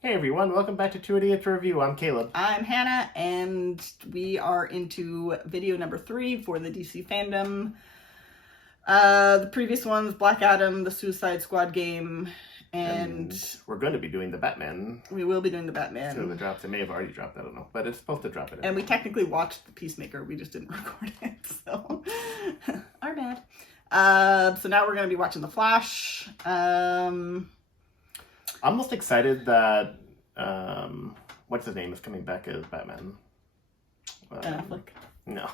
Hey everyone, welcome back to Two Idiots Review. I'm Caleb. I'm Hannah, and we are into video number 3 for the DC Fandom. The previous ones, Black Adam, the Suicide Squad game, and we're going to be doing the Batman. We will be doing the Batman. So the drops, it may have already dropped, I don't know, but it's supposed to drop it. And we technically watched the Peacemaker, we just didn't record it, so our bad. So now we're going to be watching The Flash. I'm most excited that what's his name is coming back as Batman. Ben Affleck. No.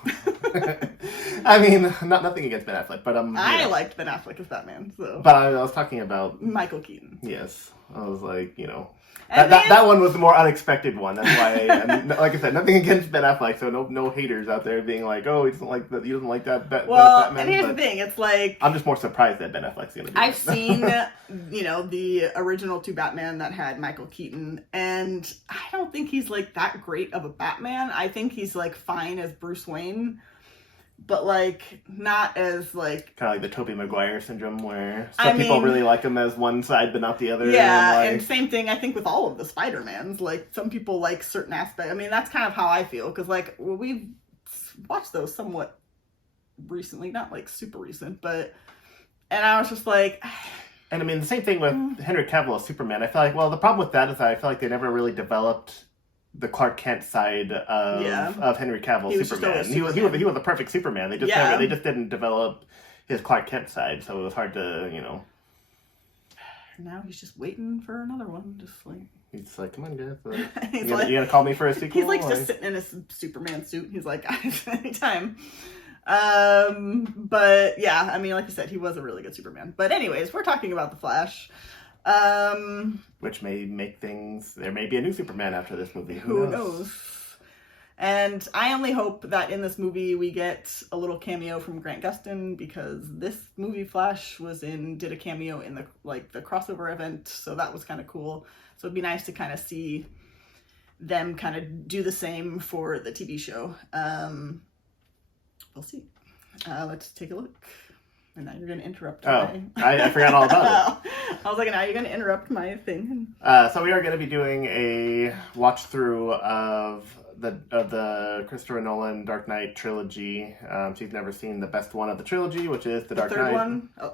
I mean, nothing against Ben Affleck, but I liked Ben Affleck as Batman, so. But I was talking about Michael Keaton. Yes, I was like, that one was the more unexpected one. That's why, like I said, nothing against Ben Affleck, so no haters out there being like, oh, he doesn't like that. Batman. And here's the thing, it's like I'm just more surprised that Ben Affleck's gonna be. I've seen, the original 2 Batman that had Michael Keaton, and I don't think he's like that great of a Batman. I think he's like fine as Bruce Wayne, but like not as like kind of like the Tobey Maguire syndrome, where some people really like him as one side but not the other. Yeah, and same thing I think with all of the Spider-Mans. Like some people like certain aspects. I mean, that's kind of how I feel, because like we've watched those somewhat recently, not like super recent, but and I was just like. And I mean, the same thing with Henry Cavill as Superman. I feel like, well, the problem with that is that I feel like they never really developed the Clark Kent side of Henry Cavill Superman. He was a perfect Superman. They just didn't develop his Clark Kent side, so it was hard to, Now he's just waiting for another one, just like. He's like, come on, guys. You gonna call me for a sequel? He's like just sitting in his Superman suit. He's like, anytime. But yeah, I mean, like you said, he was a really good Superman. But anyways, we're talking about The Flash. Which may make there may be a new Superman after this movie. Who knows? And I only hope that in this movie we get a little cameo from Grant Gustin, because this movie Flash did a cameo in the crossover event, so that was kind of cool. So it'd be nice to kind of see them kind of do the same for the TV show. We'll see. Let's take a look. And now you're going to interrupt. I forgot all about it. I was like, now you're going to interrupt my thing. So we are going to be doing a watch through of the Christopher Nolan Dark Knight trilogy. So you've never seen the best one of the trilogy, which is the Dark Knight. Third one? Oh.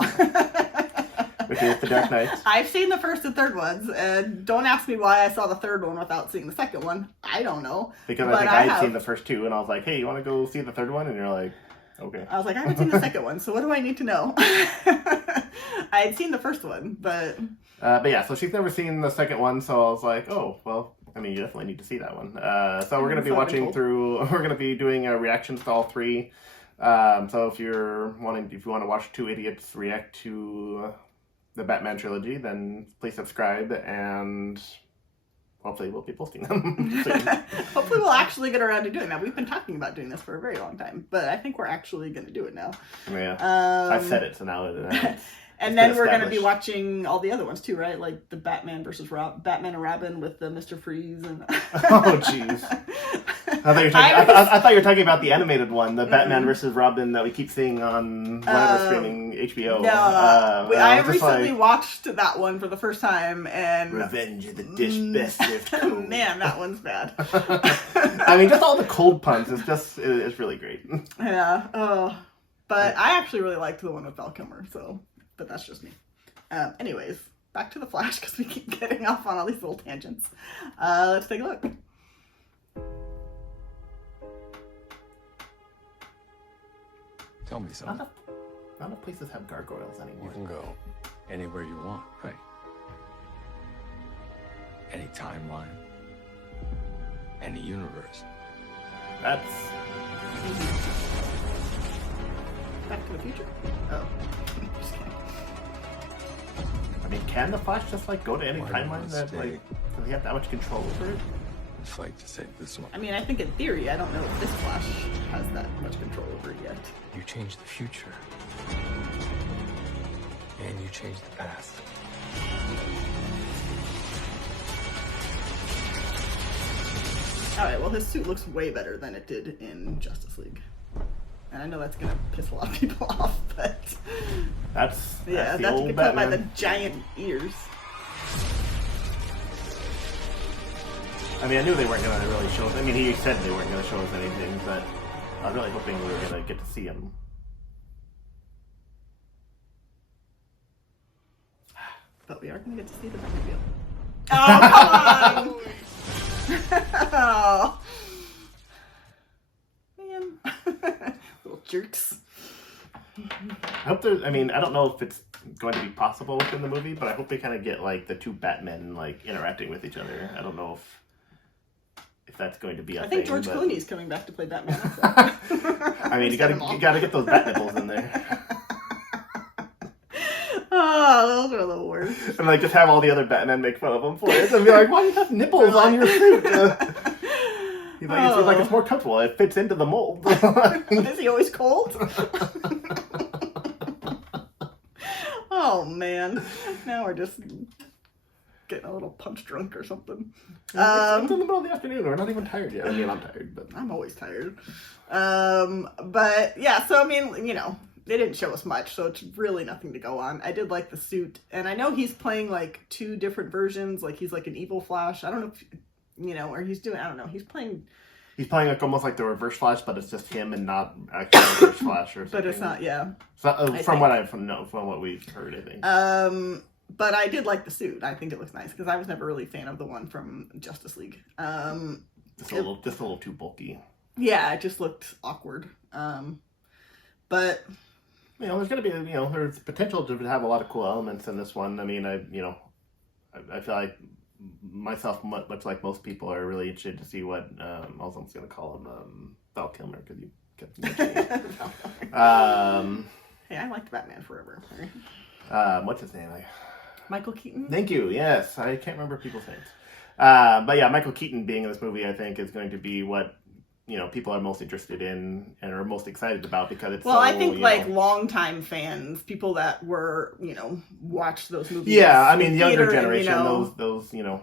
Which is the Dark Knight. I've seen the first and third ones, and don't ask me why I saw the third one without seeing the second one. I don't know. Because I think I had seen the first 2, and I was like, hey, you want to go see the third one? And you're like, okay. I was like, I haven't seen the second one, so what do I need to know? I had seen the first one, but yeah, so she's never seen the second one, so I was like, oh, well, I mean, you definitely need to see that one. So we're going to be we're going to be doing reactions to all 3. So if you want to watch 2 idiots react to the Batman trilogy, then please subscribe, and hopefully we'll be posting them soon. Hopefully we'll actually get around to doing that. We've been talking about doing this for a very long time, but I think we're actually going to do it now. Yeah, I've said it, so now it's and then we're going to be watching all the other ones too, right? Like the Batman versus Batman and Robin with the Mr. Freeze and. Oh, jeez. I thought you were talking about the animated one, the Batman versus Robin that we keep seeing on whatever streaming HBO. No, I recently watched that one for the first time, and Revenge of the Dish Best. Man, that one's bad. I mean, just all the cold puns it's really great. Yeah. But I actually really liked the one with Val Kilmer, but that's just me. Anyways, back to The Flash, because we keep getting off on all these little tangents. Let's take a look. Tell me something. Not enough places have gargoyles anymore. You can go anywhere you want, right? Any timeline, any universe. That's Back to the Future? Oh. Just kidding. I mean, can the Flash just go to any timeline that does he have that much control over it? Fight to save this one. I mean, I think in theory, I don't know if this Flash has that much control over it yet. You change the future. And you change the past. Alright, well, his suit looks way better than it did in Justice League. And I know that's gonna piss a lot of people off, but... That's you can tell by the giant ears. I mean, I knew they weren't going to really show us. I mean, he said they weren't going to show us anything, but I was really hoping we were going to get to see him. But we are going to get to see the Batmobile. Oh, come on! Oh. Man. Little jerks. I hope there's, I mean, I don't know if it's going to be possible within the movie, but I hope they kind of get, like, the two Batmen, like, interacting with each other. I don't know if that's going to be a thing. I think George Clooney's coming back to play Batman. I mean, you gotta get those bat nipples in there. Oh, those are the worst. And, like, just have all the other Batmen make fun of him for it. And be like, why do you have nipples on your suit? He's like, it seems like it's more comfortable. It fits into the mold. Is he always cold? Oh, man. Now we're just getting a little punch drunk or something. It's in the middle of the afternoon. We're not even tired yet. I mean, I'm tired, but... I'm always tired. But, yeah, so, I mean, you know, they didn't show us much, so it's really nothing to go on. I did like the suit, and I know he's playing, like, 2 different versions. Like, he's, like, an evil Flash. I don't know if, you know, or he's doing, I don't know. He's playing, like, almost like the Reverse Flash, but it's just him and not actually Reverse Flash or something. but it's not, yeah. So, from what we've heard, I think. But I did like the suit. I think it looks nice, because I was never really a fan of the one from Justice League. Just a little too bulky. Yeah, it just looked awkward. But... You know, there's going to be, you know, there's potential to have a lot of cool elements in this one. I mean, I feel like myself, much like most people, are really interested to see what, I was almost going to call him Val Kilmer, because you kept mentioning it. Hey, I liked Batman Forever. What's his name? Michael Keaton? Thank you, yes. I can't remember people's names. But yeah, Michael Keaton being in this movie, I think, is going to be what, you know, people are most interested in and are most excited about, because it's I think, like, longtime fans, people that were, you know, watched those movies. Yeah, I mean, younger theater, generation, you know, those, you know,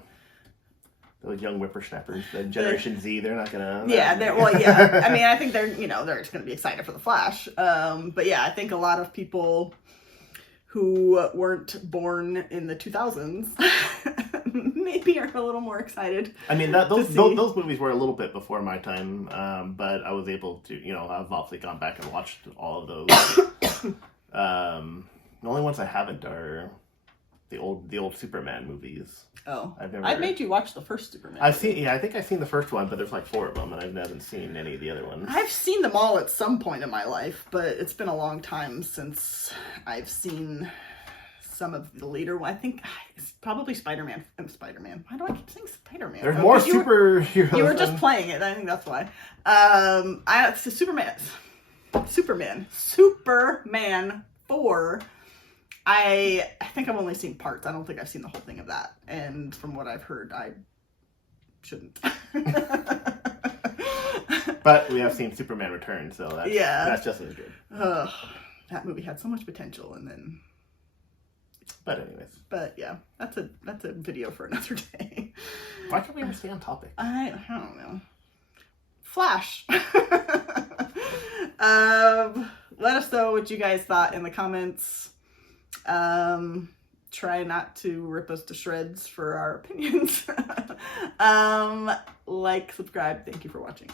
those young whippersnappers, the Generation Z, they're not gonna... Yeah, yeah. I mean, I think they're, you know, they're just gonna be excited for The Flash. But yeah, I think a lot of people who weren't born in the 2000s maybe are a little more excited. I mean, those movies were a little bit before my time, but I was able to, you know, I've obviously gone back and watched all of those. The only ones I haven't are the old Superman movies. Oh, I've made you watch the first Superman. I think I've seen the first one, but there's like 4 of them, and I haven't seen any of the other ones. I've seen them all at some point in my life, but it's been a long time since I've seen some of the later one. I think it's probably Spider-Man. Why do I keep saying Spider-Man? There's more superheroes. You were just playing it. I think that's why. Superman 4. I think I've only seen parts. I don't think I've seen the whole thing of that. And from what I've heard, I shouldn't. But we have seen Superman Returns, so that's just as good. That movie had so much potential, and then... But anyways. But yeah, that's a video for another day. Why can't we ever stay on topic? I don't know. Flash. Let us know what you guys thought in the comments. Try not to rip us to shreds for our opinions. Like, subscribe. Thank you for watching.